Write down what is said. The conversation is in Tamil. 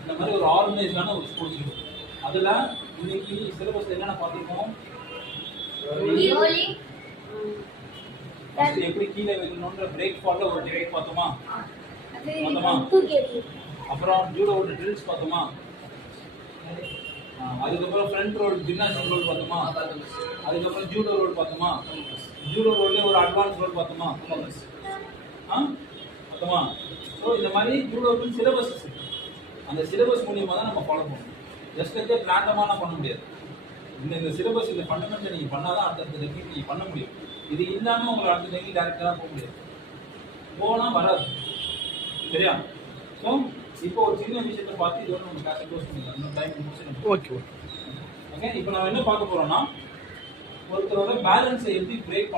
இந்த மாதிரி ஒரு ஆர்கனைஸ்டான ஒரு ஸ்கூல் அதுல இன்னைக்கு சிலபஸ் என்னென்ன பார்த்துருக்கோம், எப்படி கீழே வைக்கணும்ன்ற பிரேக் ஃபால்ல ஒரு டிரைவ் பார்த்தோமா, அப்புறம் ஜூடோவோட ட்ரில்ஸ் பார்த்தோமா, அதுக்கப்புறம் ஃப்ரண்ட் ரோல் ஜிம்னாஸ்டிக் ரோல் பார்த்தோமா, அதுக்கப்புறம் ஜூடோ ரோல் பார்த்தோமா, ஜூடோ ரோல்ல ஒரு அட்வான்ஸ் ரோல் பார்த்தோமா, பார்த்தோமா. ஸோ இந்த மாதிரி ஜூடோக்கு சிலபஸ் அந்த சிலபஸ் மூலியமாக தான் நம்ம ஃபாலோ பண்ணணும். ஜஸ்ட் வந்து பிளாட்டமாலாம் பண்ண முடியாது. இந்த சிலபஸ் இந்த ஃபண்டமெண்டல் நீங்கள் பண்ணால் தான் அடுத்த டெக்னிக் நீங்கள் பண்ண முடியும். இது இல்லாமல் உங்களை அடுத்த டெக்னிக் டேரக்டராக போக முடியாது, போனால் வராது. சரியா? ஸோ இப்போ ஒரு சின்ன விஷயத்தை பார்த்து இதோட நம்ம கிளாஸை க்ளோஸ் பண்ணிக்கலாம். இன்னும் டைம் முடிச்சு ஓகே. இப்போ நம்ம என்ன பார்க்க போகிறோம்னா, ஒருத்தரோட பேலன்ஸை எப்படி பிரேக்